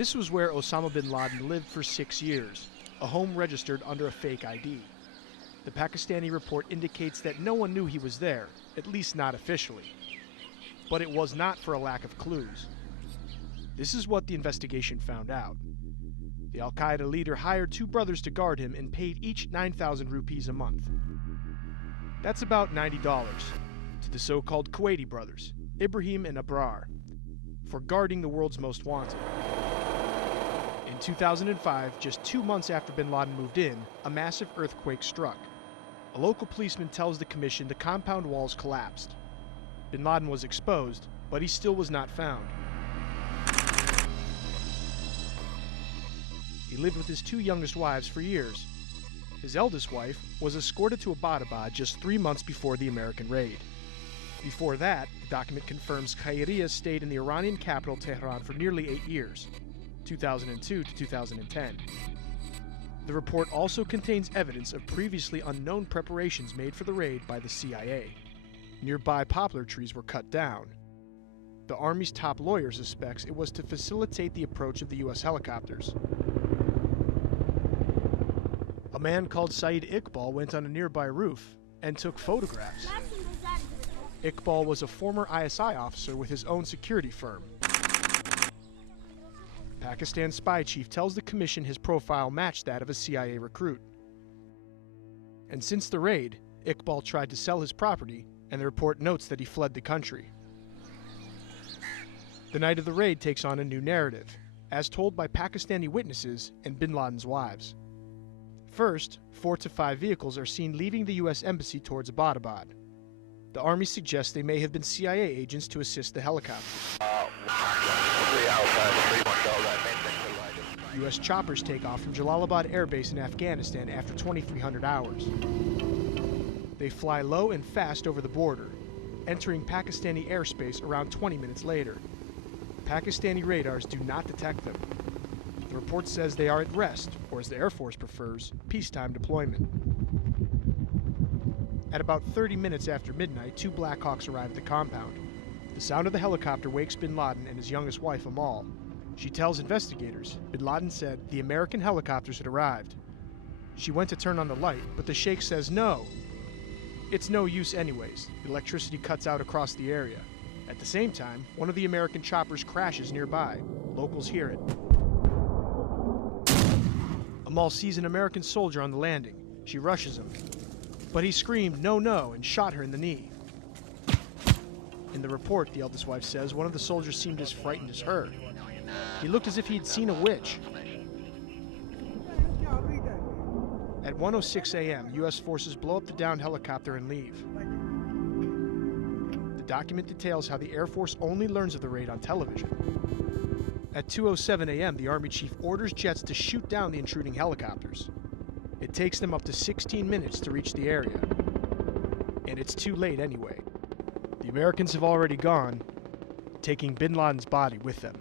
This was where Osama bin Laden lived for 6 years, a home registered under a fake ID. The Pakistani report indicates that no one knew he was there, at least not officially. But it was not for a lack of clues. This is what the investigation found out. The al-Qaida leader hired 2 brothers to guard him and paid each 9,000 rupees a month. That's about $90 to the so-called Kuwaiti brothers, Ibrahim and Abrar, for guarding the world's most wanted. In 2005, just 2 months after bin Laden moved in, a massive earthquake struck. A local policeman tells the commission the compound walls collapsed. Bin Laden was exposed, but he still was not found. He lived with his 2 youngest wives for years. His eldest wife was escorted to Abbottabad just 3 months before the American raid. Before that, the document confirms Khairiyya stayed in the Iranian capital Tehran for nearly 8 years, 2002 to 2010. The report also contains evidence of previously unknown preparations made for the raid by the CIA. Nearby poplar trees were cut down. The Army's top lawyer suspects it was to facilitate the approach of the U.S. helicopters. A man called Saeed Iqbal went on a nearby roof and took photographs. Iqbal was a former ISI officer with his own security firm. Pakistan's spy chief tells the commission his profile matched that of a CIA recruit. And since the raid, Iqbal tried to sell his property, and the report notes that he fled the country. The night of the raid takes on a new narrative, as told by Pakistani witnesses and bin Laden's wives. First, 4 to 5 vehicles are seen leaving the U.S. Embassy towards Abbottabad. The Army suggests they may have been CIA agents to assist the helicopters. U.S. choppers take off from Jalalabad Air Base in Afghanistan after 2,300 hours. They fly low and fast over the border, entering Pakistani airspace around 20 minutes later. Pakistani radars do not detect them. The report says they are at rest, or as the Air Force prefers, peacetime deployment. At about 30 minutes after midnight, 2 Black Hawks arrive at the compound. The sound of the helicopter wakes bin Laden and his youngest wife, Amal. She tells investigators bin Laden said the American helicopters had arrived. She went to turn on the light, but the sheikh says no. It's no use anyways. The electricity cuts out across the area. At the same time, one of the American choppers crashes nearby. Locals hear it. Amal sees an American soldier on the landing. She rushes him. But he screamed, "No, no," and shot her in the knee. In the report, the eldest wife says one of the soldiers seemed as frightened as her. He looked as if he'd seen a witch. At 1:06 a.m., U.S. forces blow up the downed helicopter and leave. The document details how the Air Force only learns of the raid on television. At 2:07 a.m., the Army chief orders jets to shoot down the intruding helicopters. It takes them up to 16 minutes to reach the area. And it's too late anyway. The Americans have already gone, taking bin Laden's body with them.